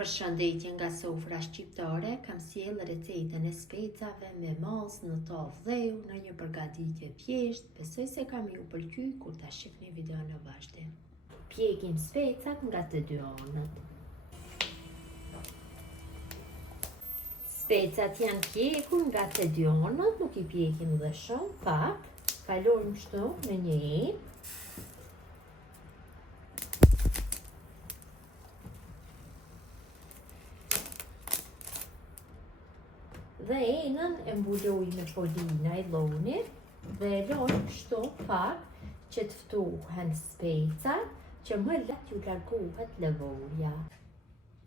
Përshëndetje nga sofra shqiptare, kam sjell recetën e specave me mos në tavë dheu në një përgatitje thjesht. Besoj se kam ju pëlqy kur ta shihni videon në vazhdim. Pjekim specat nga të dy anët. Specat janë pjekur nga të dy anët, nuk I pjekim dhe shumë, pak. Kalojmë kështu në një enë. Dhe enën e mbuloj me polina I llonit dhe e loj kështu pak që të ftohen specat që më lart ju largohet lëvorja.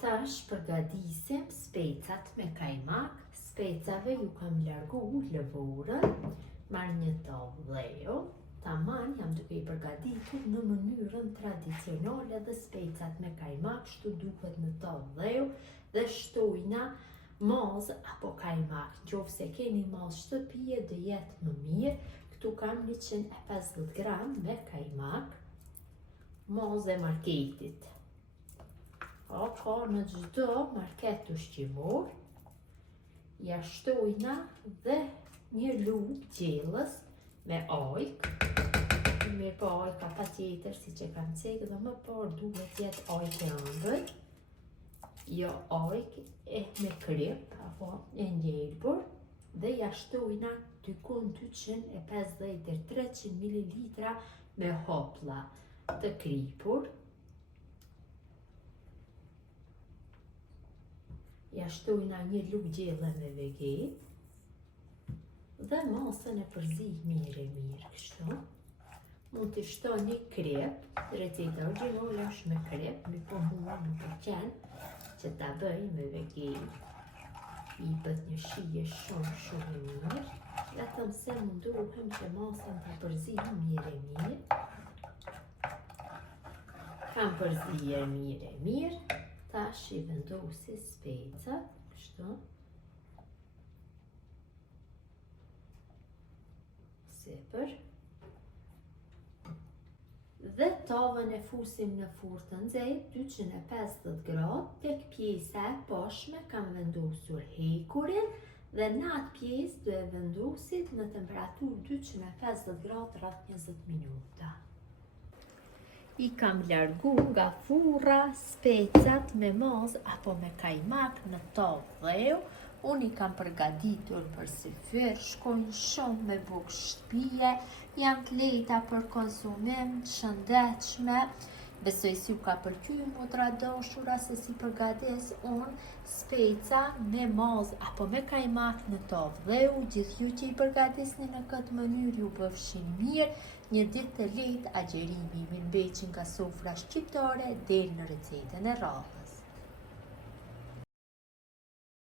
Tash përgatisim specat me kajmak. Specave ju kam largu lëvorën, marr një tavë dheu. Taman jam duke I përgatitur në mënyrën tradicionale dhe specat me kajmak, kështu duhet në tavë dheu dhe shtojna mos apo kajmak. Nëse keni mos shtëpie dhe jetë më mirë. Këtu kam 150 gram me kajmak, mos e marketit. Ka në çdo market ushqimor. Ja shtojna dhe një lugë gjellës me ojk. Mirë po ojka patjetër siç e kam thënë dhe më parë duhet jetë ojk I ëmbël. Jo ojk e me krip apo e ngelbur dhe ja shtojna dykun 250 deri 300 ml me hoplla të kripur. Ja shtojna një lugë gjelle me veget dhe mosën e përzih mirë kështu. Mund të shtoni krep, receta origjinale është me krep, mi po mua më pëlqen që ta bëj me veget. I bët një shije shumë e mirë. Vetëm se mundohem që mosën ta përzih mirë. Kam përzih mirë. Tash I vendosi specat, kështu. Sipër. Dhe tavën e fusim në furrë të nxehtë 250 gradë, tek pjesa e poshtme kam vendosur hekurin dhe në atë pjesë do e vendosit në temperaturë 250 gradë rreth 20 minuta. I kam largu nga furra specat me mos apo me kajmak në tavë dheu. Unë I kam përgatitur për si fyr, shkojnë shumë me bukë shtëpie, janë të lehta për konsumim, të shëndetshme. Besoj se ju ka pëlqyer motra dashura se si përgatis unë speca me mos apo me kajmak në tavë dheu. Gjithë ju që I përgatisni në këtë mënyrë ju bëfshin mirë. Një ditë të lehtë agjerimi. Mirëmbëjtje nga sofra shqiptare deri në recetën e radhës.